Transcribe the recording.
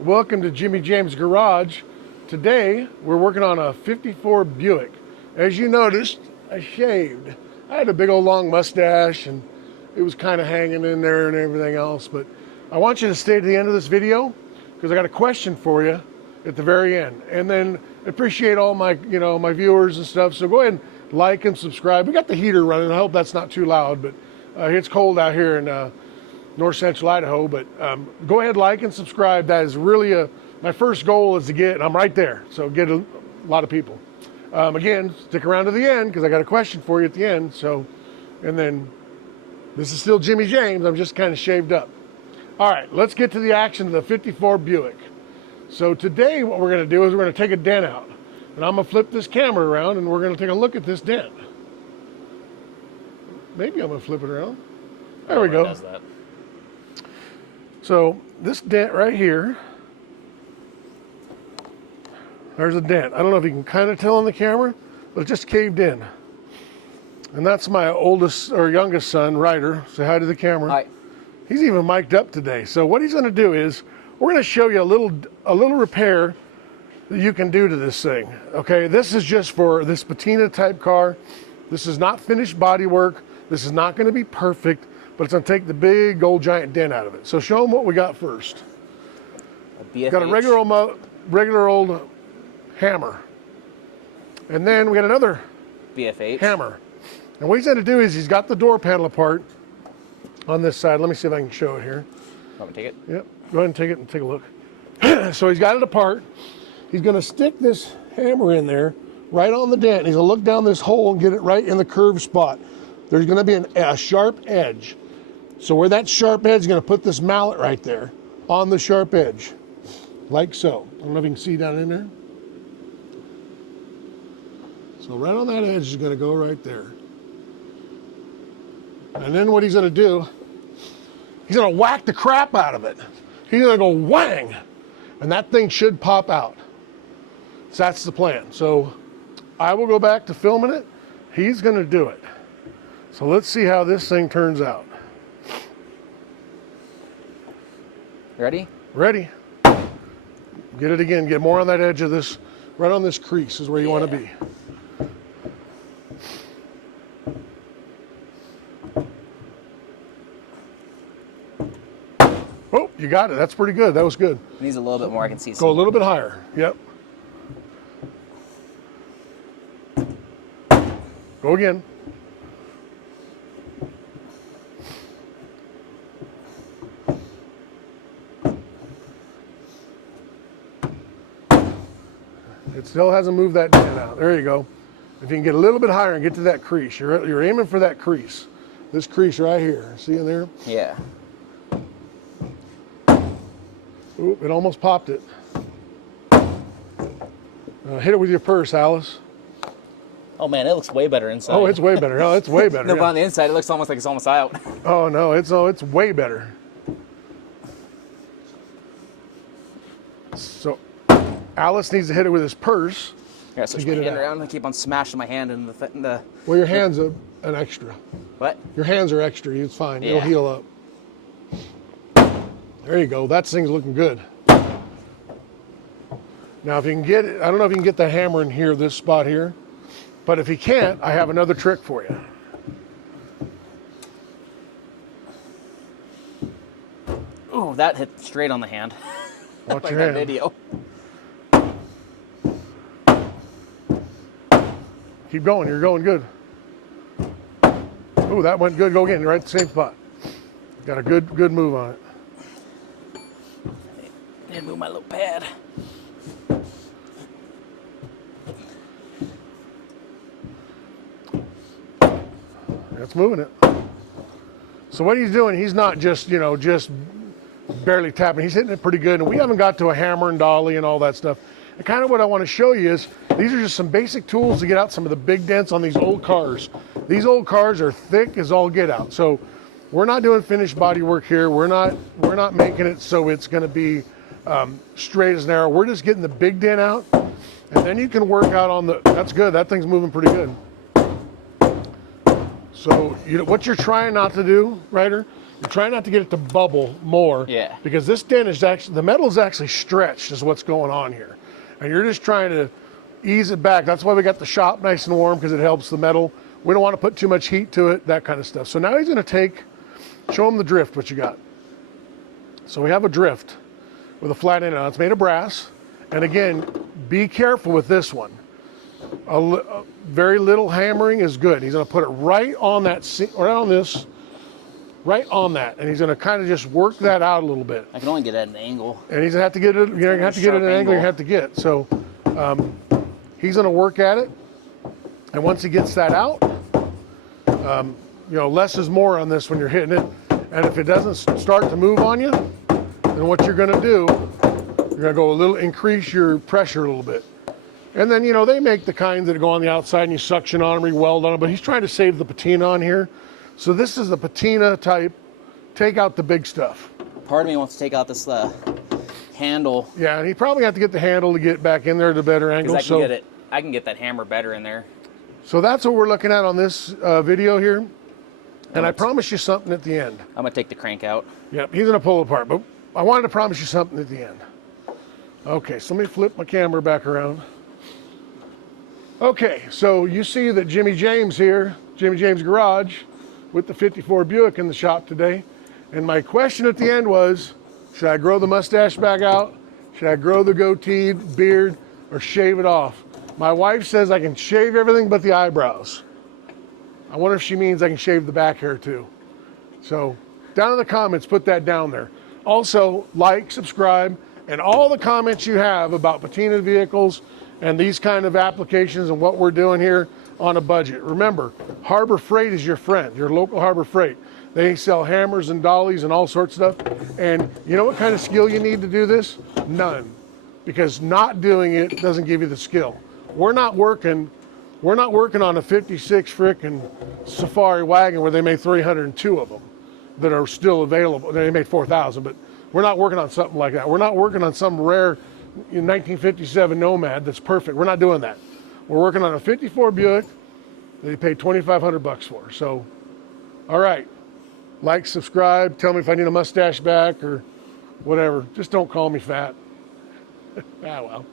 Welcome to Jimmy James Garage. Today we're working on a 54 Buick. As you noticed, I shaved. I had a big old long mustache and it was kind of hanging in there and everything else, but I want you to stay to the end of this video because I got a question for you at the very end. And then appreciate all my, my viewers and stuff. So go ahead and like and subscribe. We got the heater running. I hope that's not too loud, but it's cold out here in north central Idaho, but go ahead, like and subscribe. That is really my first goal is to get, I'm right there, so get a lot of people. Again, stick around to the end because I got a question for you at the end. So, and then this is still Jimmy James. I'm just kind of shaved up. All right, let's get to the action of the 54 Buick. So today what we're going to do is we're going to take a dent out, and I'm going to flip this camera around and we're going to take a look at this dent. Maybe I'm going to flip it around. There we go. Does that. So this dent right here, there's a dent. I don't know if you can kind of tell on the camera, but it just caved in. And that's my oldest or youngest son, Rydder. Say hi to the camera. Hi. He's even mic'd up today. So what he's going to do is we're going to show you a little repair that you can do to this thing. Okay, this is just for this Patina type car. This is not finished bodywork. This is not going to be perfect, but it's going to take the big old giant dent out of it. So show them what we got first. Got a regular old hammer. And then we got another BFH hammer. And what he's going to do is he's got the door panel apart on this side. Let me see if I can show it here. Want me to take it? Yep, go ahead and take it and take a look. So he's got it apart. He's going to stick this hammer in there right on the dent. He's going to look down this hole and get it right in the curved spot. There's going to be a sharp edge. So where that sharp edge is going to put this mallet right there on the sharp edge, like so. I don't know if you can see down in there. So right on that edge is going to go right there. And then what he's going to do, he's going to whack the crap out of it. He's going to go whang, and that thing should pop out. So that's the plan. So I will go back to filming it. He's going to do it. So let's see how this thing turns out. Ready? Ready. Get it again. Get more on that edge of this, right on this crease is where you want to be. Oh, you got it. That's pretty good. That was good. Needs a little bit more. I can see some. Go a little bit higher. Yep. Go again. It still hasn't moved that dent out. There you go. If you can get a little bit higher and get to that crease, you're aiming for that crease. This crease right here. See in there? Yeah. Oop, it almost popped it. Hit it with your purse, Alice. Oh man, it looks way better inside. Oh, it's way better. No, it's way better. No, Yeah. but on the inside, it looks almost like it's almost out. Oh no, it's way better. So Alice needs to hit it with his purse. Yeah, switch my hand around. I keep on smashing my hand in the. Well, your hand's an extra. What? Your hands are extra. It's fine. Yeah. It'll heal up. There you go. That thing's looking good. Now, if you can get it, I don't know if you can get the hammer in here, this spot here, but if you can't, I have another trick for you. Oh, that hit straight on the hand. Watch like your that hand. video. Keep going. You're going good. Oh, that went good. Go again. You're right at the same spot. Got a good move on it. I need to move my little pad. That's moving it. So what he's doing, he's not just, just barely tapping. He's hitting it pretty good. And we haven't got to a hammer and dolly and all that stuff. And kind of what I want to show you is these are just some basic tools to get out some of the big dents on these old cars. These old cars are thick as all get out. So we're not doing finished body work here. We're not making it so it's going to be straight as an arrow. We're just getting the big dent out, and then you can work out on the. That's good. That thing's moving pretty good. So what you're trying not to do, Rydder, You're trying not to get it to bubble more. Yeah. Because this dent is actually, the metal is actually stretched is what's going on here. And you're just trying to ease it back. That's why we got the shop nice and warm, because it helps the metal. We don't want to put too much heat to it, that kind of stuff. So now he's going to show him the drift, what you got. So we have a drift with a flat end on it. It's made of brass. And again, be careful with this one. Very little hammering is good. He's going to put it right on that, right on this, right on that, and he's going to kind of just work that out a little bit. I can only get at an angle. And he's going to have to get it. You're going to have to get it at an angle you have to get. So he's going to work at it, and once he gets that out, you know, less is more on this when you're hitting it. And if it doesn't start to move on you, then what you're going to do, you're going to increase your pressure a little bit. And then, you know, they make the kinds that go on the outside and you suction on them, re-weld on them, but he's trying to save the patina on here. So this is the patina type, take out the big stuff. Part of me wants to take out this handle. Yeah, and he probably have to get the handle to get back in there at a better angle. I can get that hammer better in there. So that's what we're looking at on this video here. And I promise you something at the end. I'm gonna take the crank out. Yep, he's gonna pull it apart, but I wanted to promise you something at the end. Okay, so let me flip my camera back around. Okay, so you see that Jimmy James here, Jimmy James Garage, with the 54 Buick in the shop today. And my question at the end was, should I grow the mustache back out? Should I grow the goatee, beard, or shave it off? My wife says I can shave everything but the eyebrows. I wonder if she means I can shave the back hair too. So down in the comments, put that down there. Also, like, subscribe, and all the comments you have about patina vehicles and these kind of applications and what we're doing here on a budget. Remember, Harbor Freight is your friend, your local Harbor Freight. They sell hammers and dollies and all sorts of stuff. And you know what kind of skill you need to do this? None. Because not doing it doesn't give you the skill. We're not working on a 56 frickin' Safari wagon where they made 302 of them that are still available. They made 4,000, but we're not working on something like that. We're not working on some rare 1957 Nomad that's perfect. We're not doing that. We're working on a 54 Buick that he paid $2,500 for. So, all right, like, subscribe, tell me if I need a mustache back or whatever. Just don't call me fat. Ah, well.